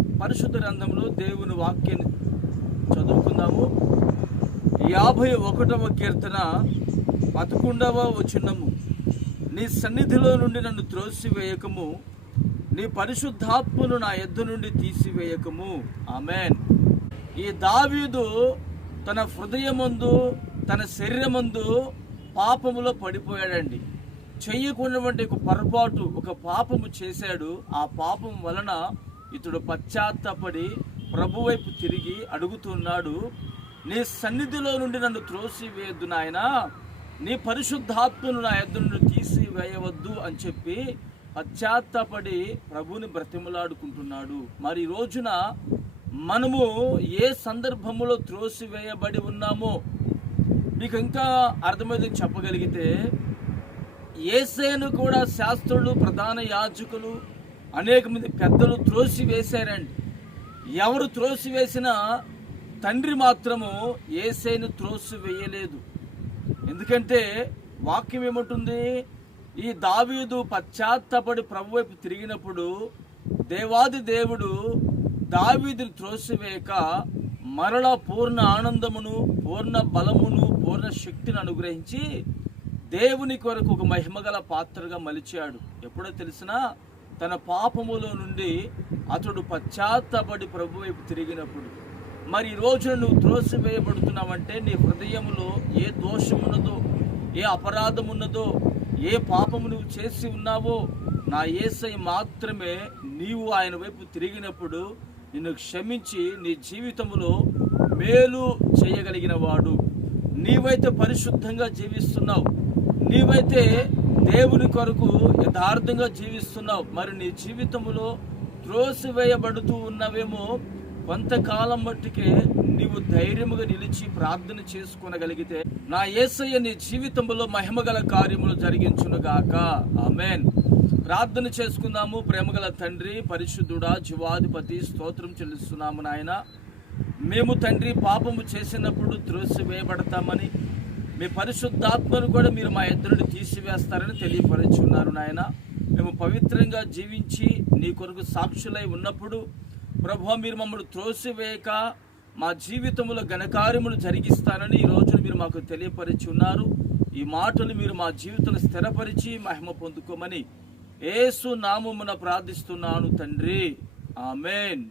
పరిశుద్ధ గ్రంథంలో దేవుని వాక్యాన్ని చదువుకుందాము. 51వ కీర్తన 11వ వచనము. నీ సన్నిధిలో నుండి నన్ను త్రోసివేయకము, నీ పరిశుద్ధాత్మను నా యొద్ద నుండి తీసివేయకము. ఆమేన్. ఈ దావీదు తన హృదయమందు, తన శరీరమందు పాపములో పడిపోయాడండి. చెయ్యకున్నటువంటి ఒక పొరపాటు, ఒక పాపము చేశాడు. ఆ పాపం వలన ఇతడు పశ్చాత్తాపడి ప్రభు వైపు తిరిగి అడుగుతున్నాడు, నీ సన్నిధిలో నుండి నన్ను త్రోసివేయద్దు నాయనా, నీ పరిశుద్ధాత్మను నా యొద్ద నుండి తీసివేయవద్దు అని చెప్పి పశ్చాత్తాపడి ప్రభుని బ్రతిమలాడుకుంటున్నాడు. మరి ఈ రోజున మనము ఏ సందర్భములో త్రోసివేయబడి ఉన్నామో మీకు ఇంకా అర్థమైందని చెప్పగలిగితే, యేసేను కూడా శాస్త్రులు, ప్రధాన యాజకులు, అనేక మంది పెద్దలు త్రోసివేశారండి. ఎవరు త్రోసివేసినా తండ్రి మాత్రము యేసేను త్రోసివేయలేదు. ఎందుకంటే వాక్యం ఏమంటుంది? ఈ దావీదు పశ్చాత్తాపడి ప్రభు వైపు తిరిగినప్పుడు దేవాది దేవుడు దావీదును త్రోసివేయక మరలా పూర్ణ ఆనందమును, పూర్ణ బలమును, పూర్ణ శక్తిని అనుగ్రహించి దేవుని కొరకు ఒక మహిమగల పాత్రగా మలిచాడు. ఎప్పుడో తెలిసినా తన పాపములో నుండి అతడు పశ్చాత్తాపడి ప్రభు వైపు తిరిగినప్పుడు. మరి ఈ రోజున నువ్వు త్రోసివేయబడుతున్నావంటే నీ హృదయంలో ఏ దోషం ఉన్నదో, ఏ అపరాధం ఉన్నదో, ఏ పాపము నువ్వు చేసి ఉన్నావో, నా యేసయ్య మాత్రమే నీవు ఆయన వైపు తిరిగినప్పుడు నిన్ను క్షమించి నీ జీవితంలో మేలు చేయగలిగిన వాడు. నీవైతే పరిశుద్ధంగా జీవిస్తున్నావు, నీవైతే దేవుని కొరకు యథార్థంగా జీవిస్తున్నావు, మరి నీ జీవితంలో త్రోసివేయబడుతూ ఉన్నవేమో, కొంతకాలం మట్టుకే నీవు ధైర్యముగా నిలిచి ప్రార్థన చేసుకొనగలిగితే నా యేసయ్య నీ జీవితంలో మహిమగల కార్యములు జరిగించునుగాక. ఆమేన్. ప్రార్థన చేసుకుందాము. ప్రేమగల తండ్రి, పరిశుద్ధుడా, జీవాధిపతి, స్తోత్రం చెల్లిస్తున్నాము నాయన. మేము తండ్రి పాపము చేసినప్పుడు త్రోసివేయబడతామని, మీ పరిశుద్ధాత్మను కూడా మీరు మా ఇద్దరిని తీసివేస్తారని తెలియపరుచున్నారు నాయన. మేము పవిత్రంగా జీవించి నీ కొరకు సాక్షులై ఉన్నప్పుడు ప్రభువా, మీరు మమ్మల్ని త్రోసివేయక మా జీవితంలో ఘనకార్యములు జరిగిస్తానని ఈ రోజున మీరు మాకు తెలియపరిచి ఉన్నారు. ఈ మాటలు మీరు మా జీవితంలో స్థిరపరిచి మహిమ పొందుకోమని యేసు నామమున ప్రార్థిస్తున్నాను తండ్రి. ఆమేన్.